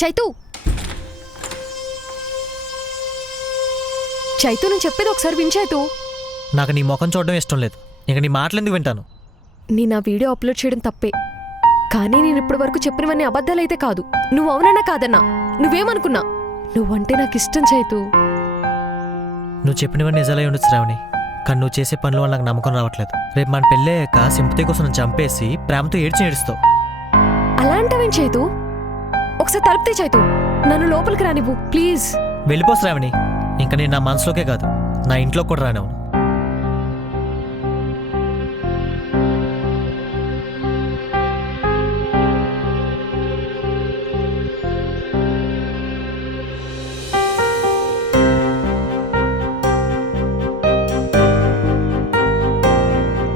చైతు చైతు నేను చెప్పేది ఒకసారి విను చైతు. నాకు నీ ముఖం చూడడం ఇష్టం లేదు. ఇక నీ మాటలు ఎందుకు వింటాను? నేను ఆ వీడియో అప్లోడ్ చేయడం తప్పే, కానీ నేను ఇప్పటి వరకు చెప్పినవన్నీ అబద్ధాలైతే కాదు. నువ్వు అవునన్నా కాదన్నా, నువ్వేమనుకున్నా, నువ్వంటే నాకు ఇష్టం చైతు. నువ్వు చెప్పినవన్నీ నిజాలై ఉండొచ్చు శ్రావణి, కానీ నువ్వు చేసే పనుల వల్ల నాకు నమ్మకం రావట్లేదు. రేపు మన పెళ్ళయ్యాక సింపతి కోసం నన్ను చంపేసి ప్రేమతో ఏడుస్తావు. అలాంటివేం చైతు? ఒకసారి తలుపుతే చైతు, నన్ను లోపలికి రానివ్వు ప్లీజ్. వెళ్ళిపో శ్రావణి. ఇంకా నేను నా మనసులోకే కాదు, నా ఇంట్లో కూడా రానివ్వను.